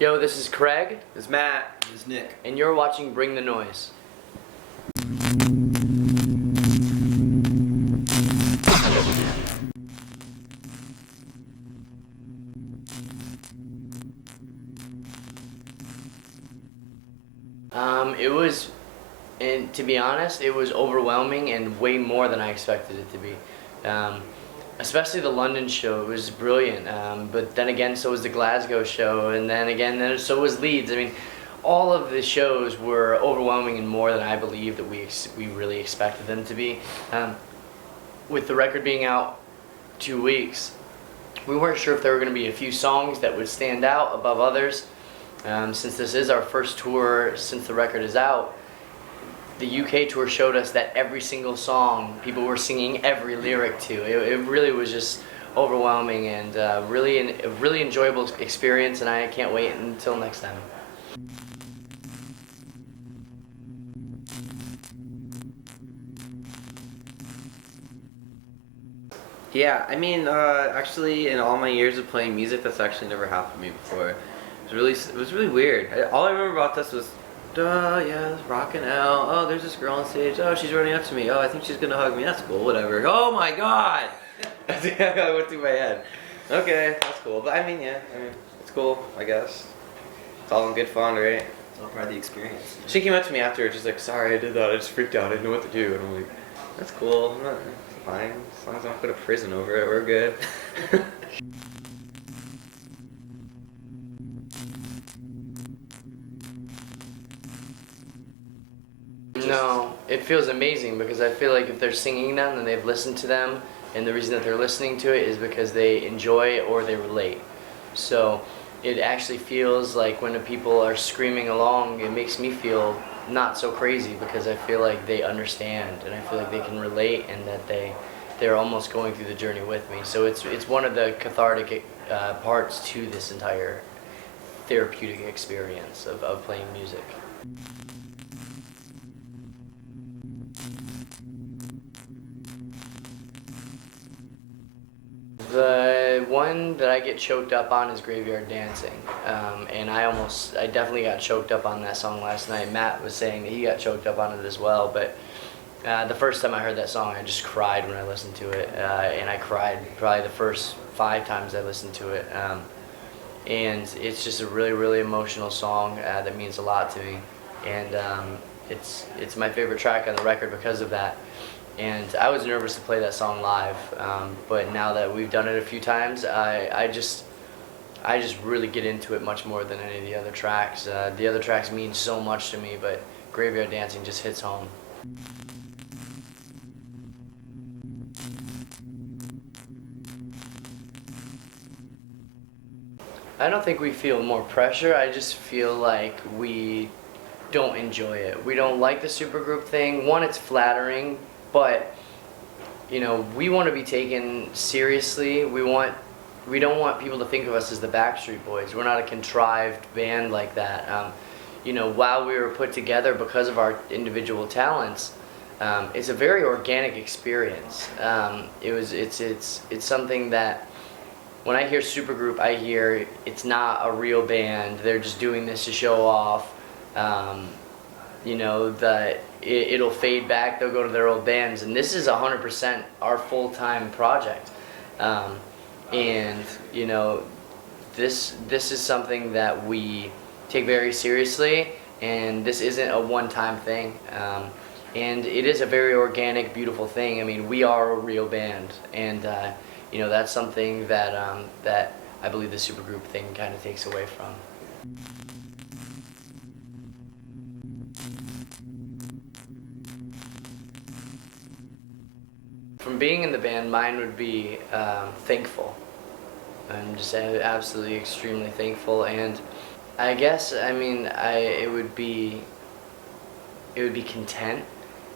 Yo, this is Craig. This is Matt. This is Nick. And you're watching Bring the Noise. And to be honest, it was overwhelming and way more than I expected it to be. Especially the London show, it was brilliant. But then again, so was the Glasgow show, and then so was Leeds. I mean, all of the shows were overwhelming and more than I believed that we really expected them to be. With the record being out 2 weeks, we weren't sure if there were going to be a few songs that would stand out above others. Since this is our first tour since the record is out, the UK tour showed us that every single song people were singing every lyric to. It really was just overwhelming and a really enjoyable experience, and I can't wait until next time. Yeah, I mean, actually, in all my years of playing music, that's actually never happened to me before. It was really weird. All I remember about this was, yeah, rocking out. Oh, there's this girl on stage. Oh, she's running up to me. Oh, I think she's gonna hug me. That's cool. Whatever. Oh my God! That's what went through my head. Okay, that's cool. But I mean, it's cool. I guess it's all in good fun, right? It's all part of the experience. She came up to me after, just like, sorry, I did that. I just freaked out. I didn't know what to do. And I'm like, that's cool. It's fine. As long as I don't go to prison over it, we're good. No, it feels amazing because I feel like if they're singing them, then they've listened to them, and the reason that they're listening to it is because they enjoy or they relate. So it actually feels like when the people are screaming along, it makes me feel not so crazy because I feel like they understand and I feel like they can relate and that they're almost going through the journey with me. So it's one of the cathartic parts to this entire therapeutic experience of playing music. The one that I get choked up on is Graveyard Dancing, and I definitely got choked up on that song last night. Matt was saying that he got choked up on it as well, but the first time I heard that song, I just cried when I listened to it, and I cried probably the first 5 times I listened to it, and it's just a really, really emotional song that means a lot to me, and it's my favorite track on the record because of that. And I was nervous to play that song live, but now that we've done it a few times, I just really get into it much more than any of the other tracks. The other tracks mean so much to me, but Graveyard Dancing just hits home. I don't think we feel more pressure. I just feel like we don't enjoy it. We don't like the supergroup thing. One, it's flattering. But, you know, we want to be taken seriously. We don't want people to think of us as the Backstreet Boys. We're not a contrived band like that. You know, while we were put together because of our individual talents, it's a very organic experience. It's something that when I hear supergroup, I hear it's not a real band. They're just doing this to show off. You know, that it'll fade back, they'll go to their old bands, and this is 100% our full-time project. And, you know, this is something that we take very seriously, and this isn't a one-time thing. And it is a very organic, beautiful thing. I mean, we are a real band, and, you know, that's something that, that I believe the supergroup thing kind of takes away from. From being in the band, mine would be thankful. I'm just absolutely extremely thankful, and I guess it would be content,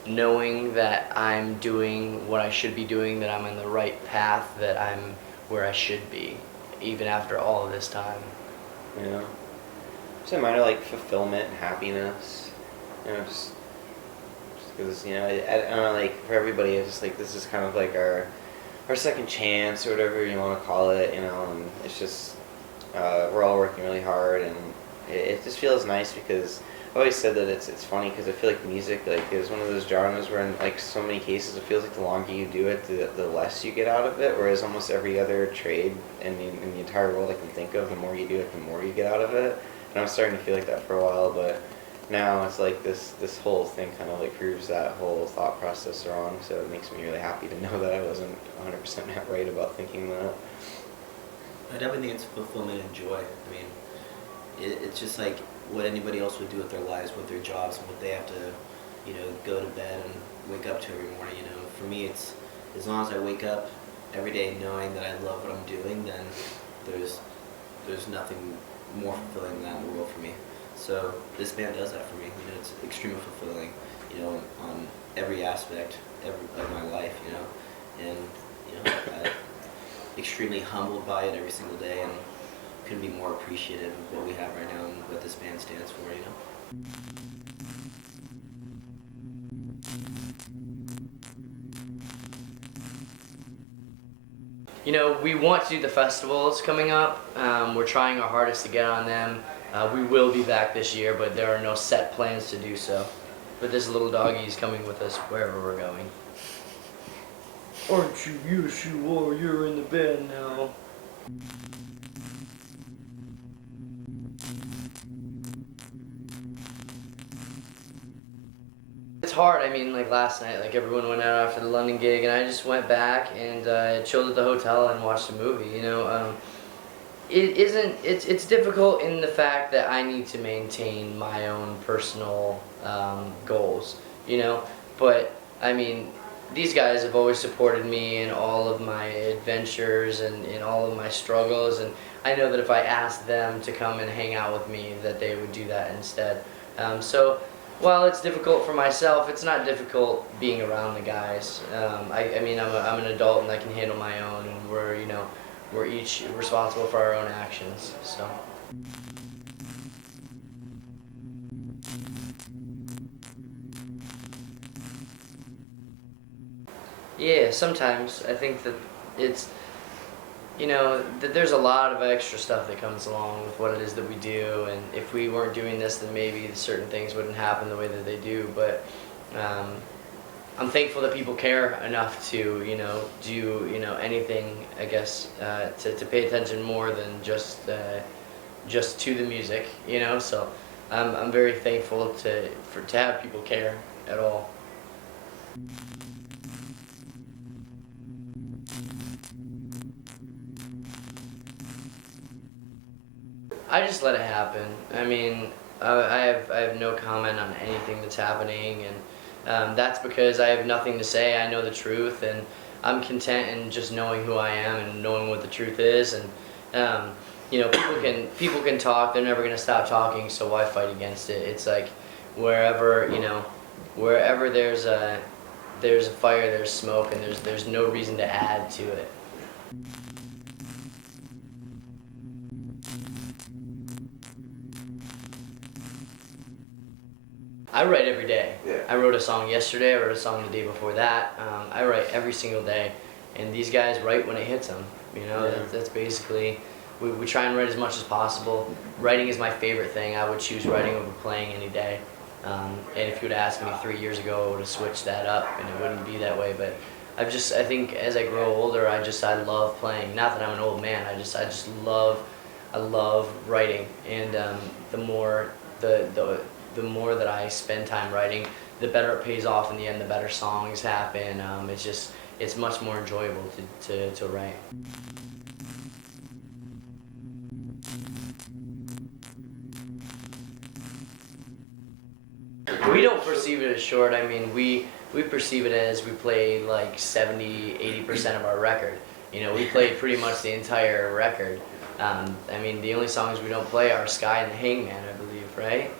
knowing that I'm doing what I should be doing, that I'm on the right path, that I'm where I should be, even after all of this time. Yeah. So mine are like fulfillment and happiness. You know, just because, you know, I don't know, like, for everybody, it's just like, this is kind of like our second chance, or whatever you want to call it, you know, and it's just, we're all working really hard, and it just feels nice because I always said that it's funny because I feel like music like is one of those genres where in like so many cases it feels like the longer you do it, the less you get out of it. Whereas almost every other trade in the entire world I can think of, the more you do it, the more you get out of it. And I was starting to feel like that for a while, but now it's like this whole thing kind of like proves that whole thought process wrong. So it makes me really happy to know that I wasn't 100% right about thinking that. I definitely think it's fulfillment and joy. I mean, it's just like what anybody else would do with their lives, with their jobs, and what they have to, go to bed and wake up to every morning. For me, it's as long as I wake up every day knowing that I love what I'm doing, then there's nothing more fulfilling than that in the world for me. So this band does that for me. It's extremely fulfilling, on every aspect of my life, and I'm extremely humbled by it every single day, and couldn't be more appreciative of what we have right now and what this band stands for, We want to do the festivals coming up. We're trying our hardest to get on them. We will be back this year, but there are no set plans to do so. But this little doggy is coming with us wherever we're going. Aren't you? Yes, you are. You're in the band now. It's hard. I mean, like last night, like everyone went out after the London gig, and I just went back and chilled at the hotel and watched a movie. It isn't. It's difficult in the fact that I need to maintain my own personal goals. But I mean, these guys have always supported me in all of my adventures and in all of my struggles, and I know that if I asked them to come and hang out with me, that they would do that instead. So while it's difficult for myself, it's not difficult being around the guys. I mean, I'm an adult and I can handle my own, and we're each responsible for our own actions. So. Yeah, sometimes I think that it's, that there's a lot of extra stuff that comes along with what it is that we do, and if we weren't doing this, then maybe certain things wouldn't happen the way that they do. But I'm thankful that people care enough to, do, anything, I guess, to pay attention more than just to the music, So I'm very thankful to have people care at all. I just let it happen. I mean, I have no comment on anything that's happening, and that's because I have nothing to say. I know the truth, and I'm content in just knowing who I am and knowing what the truth is. And people can talk. They're never gonna stop talking. So why fight against it? It's like wherever there's a fire, there's smoke, and there's no reason to add to it. I write every day. Yeah. I wrote a song yesterday. I wrote a song the day before that. I write every single day, and these guys write when it hits them. That's basically. We try and write as much as possible. Writing is my favorite thing. I would choose writing over playing any day. And if you would have asked me 3 years ago, I would have switched that up, and it wouldn't be that way. But I think as I grow older, I love playing. Not that I'm an old man. I love writing, and the more that I spend time writing, the better it pays off in the end, the better songs happen. It's much more enjoyable to write. We don't perceive it as short. I mean, we perceive it as we played like 70-80% of our record. We played pretty much the entire record. I mean, the only songs we don't play are Sky and the Hangman, I believe, right?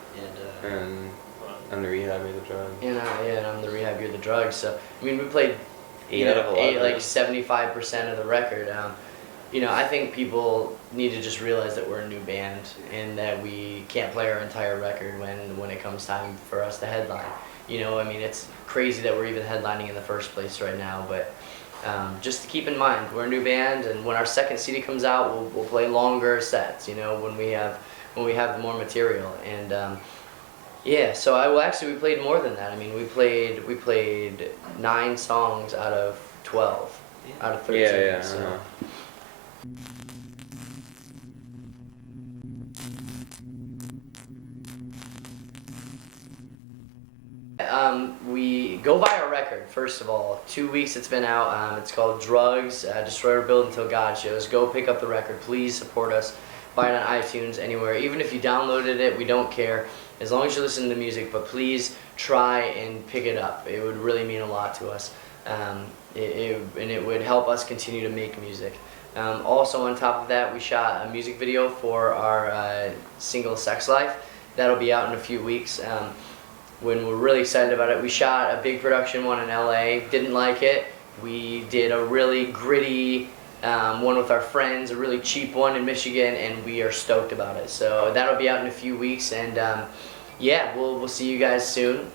And I'm the Rehab, You're the Drug. And I'm the Rehab, You're the Drug. So, I mean, we played like 75% of the record. I think people need to just realize that we're a new band and that we can't play our entire record when it comes time for us to headline. I mean, it's crazy that we're even headlining in the first place right now, but Just to keep in mind, we're a new band, and when our second CD comes out, we'll play longer sets. You know, when we have more material. And yeah, so we played more than that. I mean, we played 9 songs out of 12, out of 13. Yeah, So. uh-huh. We go buy our record, first of all. 2 weeks it's been out. It's called D.R.U.G.S, Destroy or Build Until God Shows. Go pick up the record. Please support us. Buy it on iTunes, anywhere. Even if you downloaded it, we don't care. As long as you listen to the music, but please try and pick it up. It would really mean a lot to us. And it would help us continue to make music. Also, on top of that, we shot a music video for our single Sex Life. That'll be out in a few weeks. When we're really excited about it. We shot a big production one in LA, didn't like it. We did a really gritty one with our friends, a really cheap one in Michigan, and we are stoked about it. So that'll be out in a few weeks, and yeah, we'll see you guys soon.